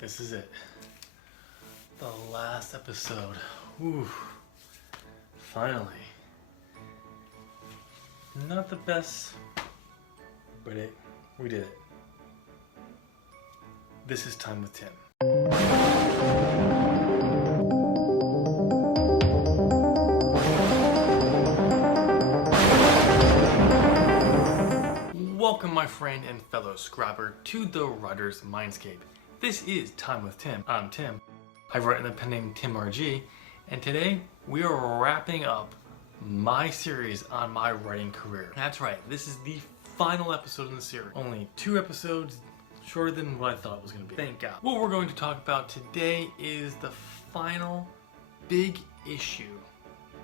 This is it. The last episode. Whew. Finally. Not the best, but we did it. This is Time with Tim. Welcome, my friend and fellow scriber, to the writer's Mindscape. This is Time with Tim. I'm Tim. I write in the pen name Tim RG, and today we are wrapping up my series on my writing career. That's right, this is the final episode in the series. Only 2 episodes shorter than what I thought it was going to be. Thank God. What we're going to talk about today is the final big issue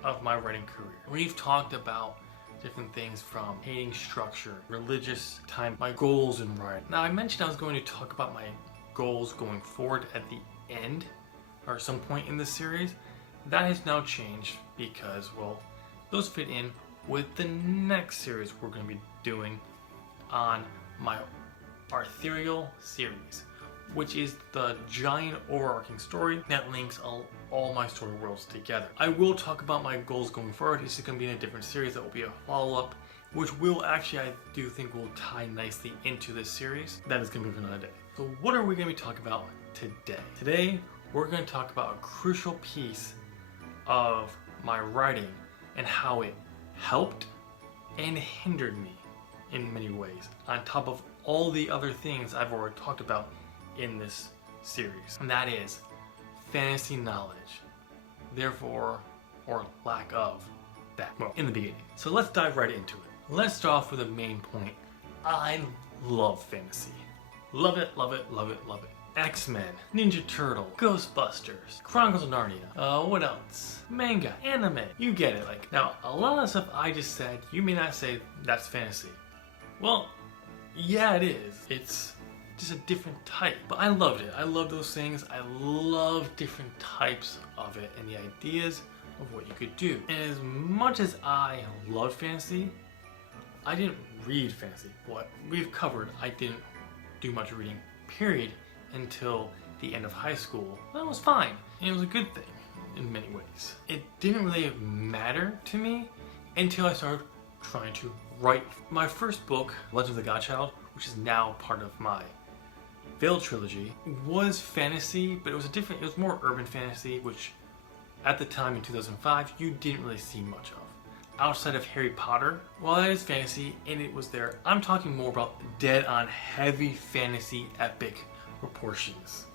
of my writing career. We've talked about different things from hating structure, religious time, my goals in writing. Now, I mentioned I was going to talk about my goals going forward at the end or some point in the series. That has now changed because, well, those fit in with the next series we're going to be doing on my Arthurial series, which is the giant overarching story that links all my story worlds together. I will talk about my goals going forward. This is going to be in a different series that will be a follow-up, which will actually, I do think, will tie nicely into this series. That is going to be for another day. So what are we going to be talking about today? Today, we're going to talk about a crucial piece of my writing and how it helped and hindered me in many ways, on top of all the other things I've already talked about in this series. And that is fantasy knowledge. Therefore, or lack of that, well, in the beginning. So let's dive right into it. Let's start off with the main point. I love fantasy. Love it, love it, love it, love it. X-Men, Ninja Turtle, Ghostbusters, Chronicles of Narnia, what else? Manga, anime, you get it. Like, now, a lot of stuff I just said, you may not say that's fantasy. Well, yeah, it is. It's just a different type, but I loved it. I love those things. I love different types of it and the ideas of what you could do. And as much as I love fantasy, I didn't read fantasy. What we've covered, I didn't do much reading, period, until the end of high school. That was fine. And it was a good thing in many ways. It didn't really matter to me until I started trying to write. My first book, Legend of the Godchild, which is now part of my Veiled trilogy, was fantasy, but it was more urban fantasy, which at the time in 2005, you didn't really see much of. Outside of Harry Potter, while that is fantasy and it was there, I'm talking more about dead on heavy fantasy epic proportions.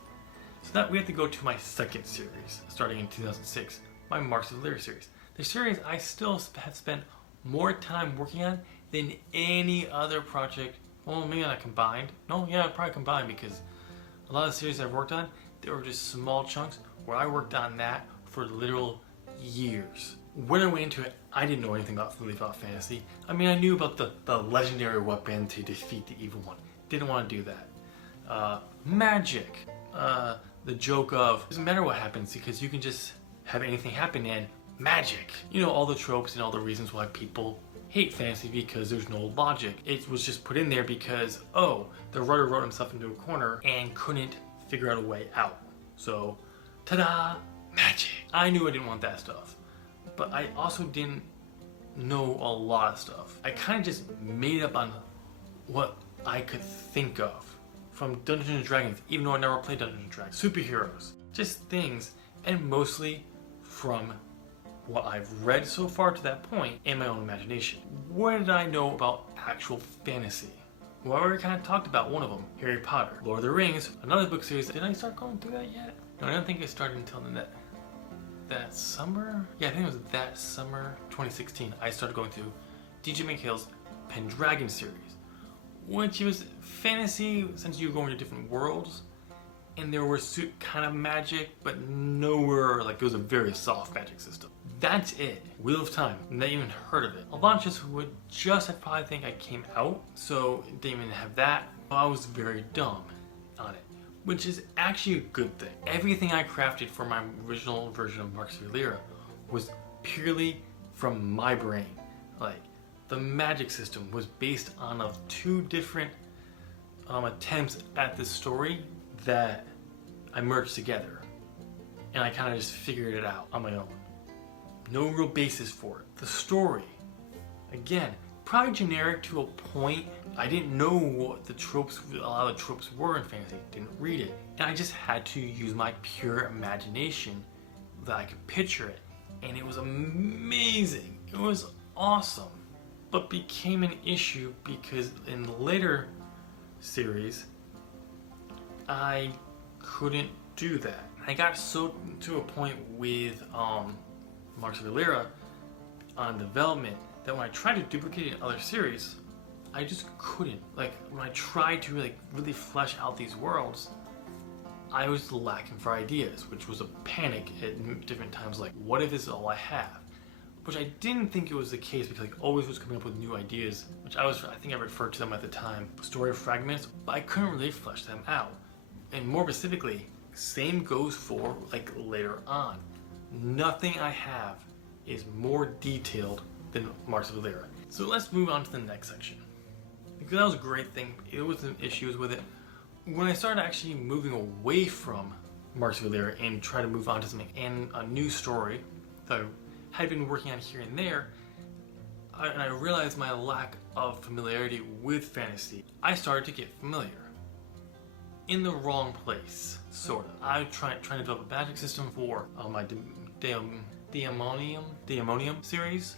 So that we have to go to my second series, starting in 2006, my Marks of Lyria series. The series I still have spent more time working on than any other project. Well, maybe not combined. No, yeah, probably combined, because a lot of the series I've worked on, they were just small chunks where I worked on that for literal years. When I went into it, I didn't know anything really about fantasy. I mean, I knew about the legendary weapon to defeat the evil one. Didn't want to do that. Magic. The joke of, doesn't matter what happens because you can just have anything happen and magic. You know, all the tropes and all the reasons why people hate fantasy because there's no logic. It was just put in there because, oh, the writer wrote himself into a corner and couldn't figure out a way out. So, ta-da, magic. I knew I didn't want that stuff, but I also didn't know a lot of stuff. I kind of just made up on what I could think of from Dungeons and Dragons, even though I never played Dungeons and Dragons. Superheroes, just things, and mostly from what I've read so far to that point in my own imagination. What did I know about actual fantasy? Well, I already kind of talked about one of them, Harry Potter. Lord of the Rings, another book series. Did I start going through that yet? No, I don't think I started until that summer? Yeah, I think it was that summer, 2016, I started going through DJ McHale's Pendragon series, which was fantasy since you were going to different worlds, and there was kind of magic, but nowhere, like it was a very soft magic system. That's it. Wheel of Time, not even heard of it. A lot of just would just, I probably think I came out, so didn't even have that. I was very dumb on it, which is actually a good thing. Everything I crafted for my original version of Marks of Lyria was purely from my brain. Like, the magic system was based on of 2 different attempts at this story that I merged together. And I kind of just figured it out on my own. No real basis for it. The story, again, probably generic to a point. I didn't know what the tropes, a lot of the tropes were in fantasy. Didn't read it. And I just had to use my pure imagination that I could picture it. And it was amazing. It was awesome. But became an issue because in the later series, I couldn't do that. I got so to a point with Marks of Valera on development that when I tried to duplicate it in other series, I just couldn't. Like when I tried to really flesh out these worlds, I was lacking for ideas, which was a panic at different times. Like, what if this is all I have? Which I didn't think it was the case because I always was coming up with new ideas, which I think I referred to them at the time, story fragments, but I couldn't really flesh them out. And more specifically, same goes for like later on. Nothing I have is more detailed than Marks of Valera. So let's move on to the next section. Because that was a great thing. It was some issues with it. When I started actually moving away from Marks of Valera and try to move on to something and a new story that I had been working on here and there, and I realized my lack of familiarity with fantasy, I started to get familiar. In the wrong place, sort of. I tried to develop a magic system for my Daemonium series,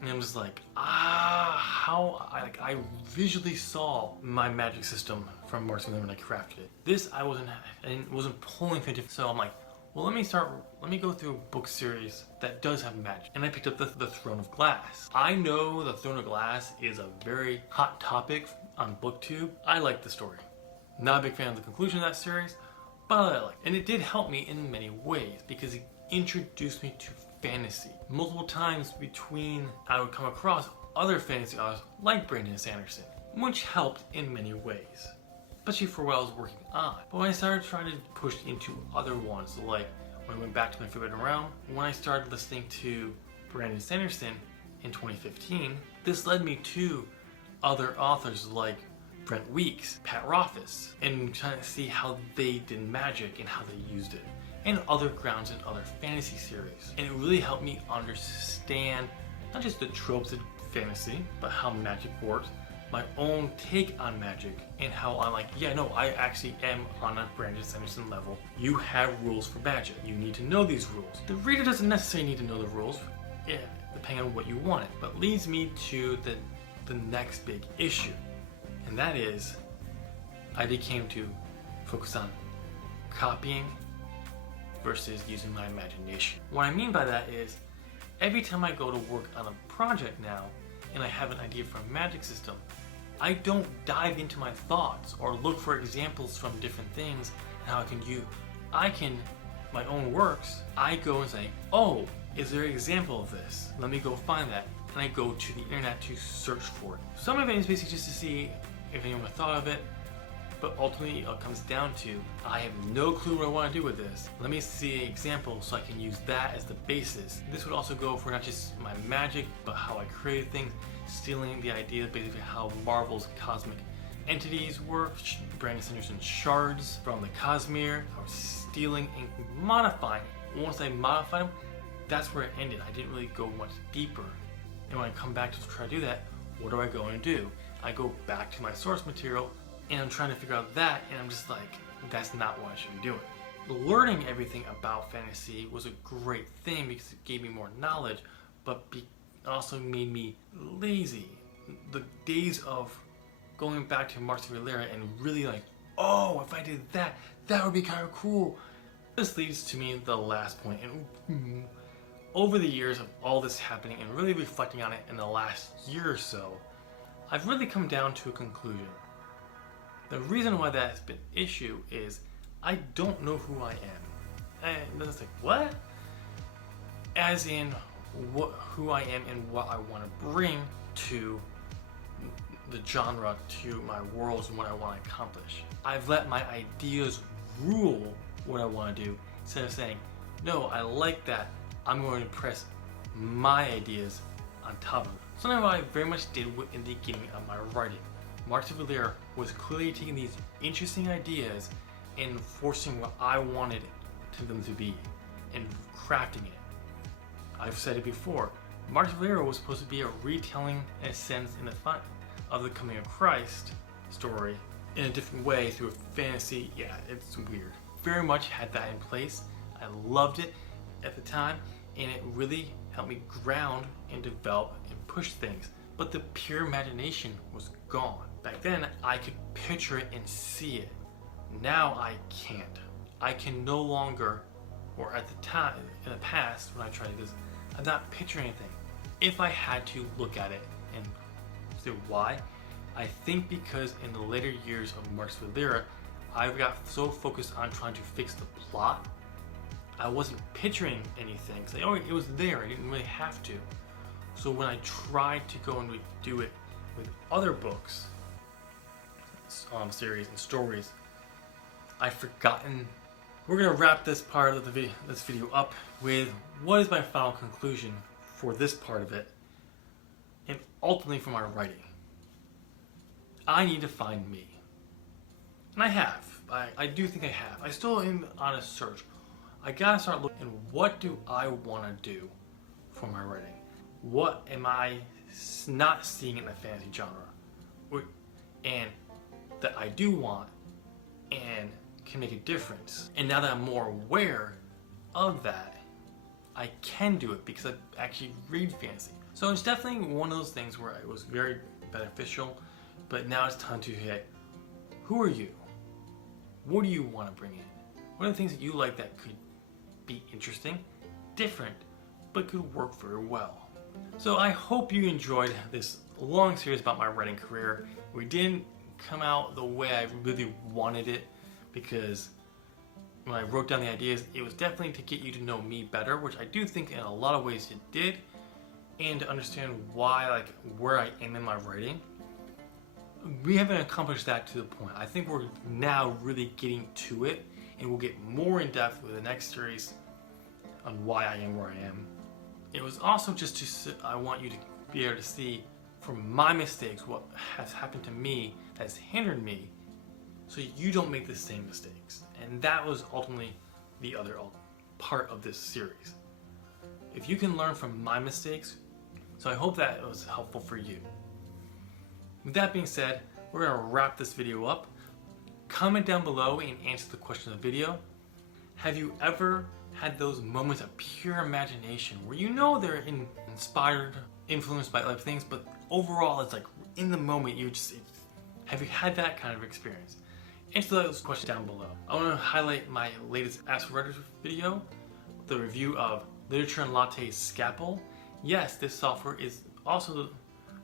and I'm just like, I visually saw my magic system from Marks of Valera when I crafted it. This I wasn't pulling from different, so I'm like, well, let me go through a book series that does have magic. And I picked up the Throne of Glass. I know the Throne of Glass is a very hot topic on BookTube. I like the story. Not a big fan of the conclusion of that series, but I like it. And it did help me in many ways because it introduced me to fantasy. Multiple times between I would come across other fantasy authors like Brandon Sanderson, which helped in many ways, especially for what I was working on. But when I started trying to push into other ones, like when I went back to my favorite round, when I started listening to Brandon Sanderson in 2015, this led me to other authors like Brent Weeks, Pat Rothfuss, and trying to see how they did magic and how they used it, and other grounds in other fantasy series. And it really helped me understand not just the tropes of fantasy, but how magic works, my own take on magic, and how I'm like, yeah, no, I actually am on a Brandon Sanderson level. You have rules for magic. You need to know these rules. The reader doesn't necessarily need to know the rules, yeah, depending on what you want it, but leads me to the next big issue. And that is, I became to focus on copying versus using my imagination. What I mean by that is, every time I go to work on a project now, and I have an idea for a magic system, I don't dive into my thoughts or look for examples from different things and how I can, my own works, I go and say, oh, is there an example of this? Let me go find that. And I go to the internet to search for it. Some of it is basically just to see if anyone thought of it, but ultimately it comes down to, I have no clue what I want to do with this. Let me see an example so I can use that as the basis. This would also go for not just my magic, but how I created things, stealing the idea basically how Marvel's cosmic entities work, Brandon Sanderson's shards from the Cosmere, I was stealing and modifying. Once I modified them, that's where it ended. I didn't really go much deeper. And when I come back to try to do that, what do I go and do? I go back to my source material and I'm trying to figure out that, and I'm just like, that's not what I should be doing. Learning everything about fantasy was a great thing because it gave me more knowledge, but also made me lazy. The days of going back to Marks of Valera and really like, oh, if I did that, that would be kind of cool. This leads to me the last point, and over the years of all this happening and really reflecting on it in the last year or so, I've really come down to a conclusion. The reason why that has been an issue is I don't know who I am. And it's like, what? As in who I am and what I want to bring to the genre, to my worlds and what I want to accomplish. I've let my ideas rule what I want to do instead of saying, no, I like that, I'm going to press my ideas on top of it. Something what I very much did in the beginning of my writing. Marks of Valera was clearly taking these interesting ideas enforcing what I wanted to them to be and crafting it. I've said it before, Marcus Valera was supposed to be a retelling, in a sense, in the fun of the coming of Christ story in a different way through a fantasy. Yeah, it's weird. Very much had that in place. I loved it at the time, and it really helped me ground and develop and push things. But the pure imagination was gone. Back then, I could picture it and see it. Now I can't. I can no longer, or at the time, in the past, when I tried this, I'm not picturing anything. If I had to look at it and see why, I think because in the later years of Marcus Valera, I got so focused on trying to fix the plot, I wasn't picturing anything. So it was there, I didn't really have to. So when I tried to go and do it with other books, series and stories, I've forgotten. We're gonna wrap this part of this video up with what is my final conclusion for this part of it, and ultimately for my writing. I need to find me, and I have. I do think I have. I still am on a search. I gotta start looking at what do I want to do for my writing. What am I not seeing in the fantasy genre, and that I do want and can make a difference. And now that I'm more aware of that, I can do it because I actually read fantasy. So it's definitely one of those things where it was very beneficial, but now it's time to hit, who are you? What do you want to bring in? What are the things that you like that could be interesting, different, but could work very well? So I hope you enjoyed this long series about my writing career. We didn't come out the way I really wanted it, because when I wrote down the ideas, it was definitely to get you to know me better, which I do think in a lot of ways it did, and to understand why, where I am in my writing. We haven't accomplished that to the point. I think we're now really getting to it, and we'll get more in depth with the next series on why I am where I am. It was also just I want you to be able to see from my mistakes what has happened to me that's hindered me, so you don't make the same mistakes. And that was ultimately the other part of this series. If you can learn from my mistakes, so I hope that was helpful for you. With that being said, we're gonna wrap this video up. Comment down below and answer the question of the video. Have you ever had those moments of pure imagination where you know they're inspired, influenced by other things, but overall it's like in the moment have you had that kind of experience? Answer those questions down below. I want to highlight my latest Ask for Writers video, the review of Literature and Latte's Scalpel. Yes, this software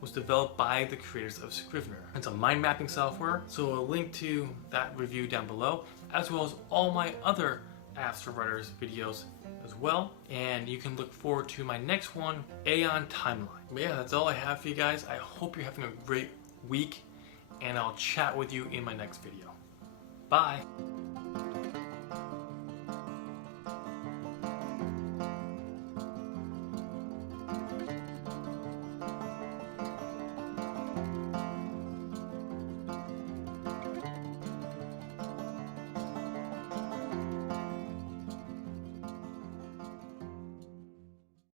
was developed by the creators of Scrivener. It's a mind mapping software, so a link to that review down below, as well as all my other Ask for Writers videos as well. And you can look forward to my next one, Aeon Timeline. But yeah, that's all I have for you guys. I hope you're having a great week, and I'll chat with you in my next video. Bye.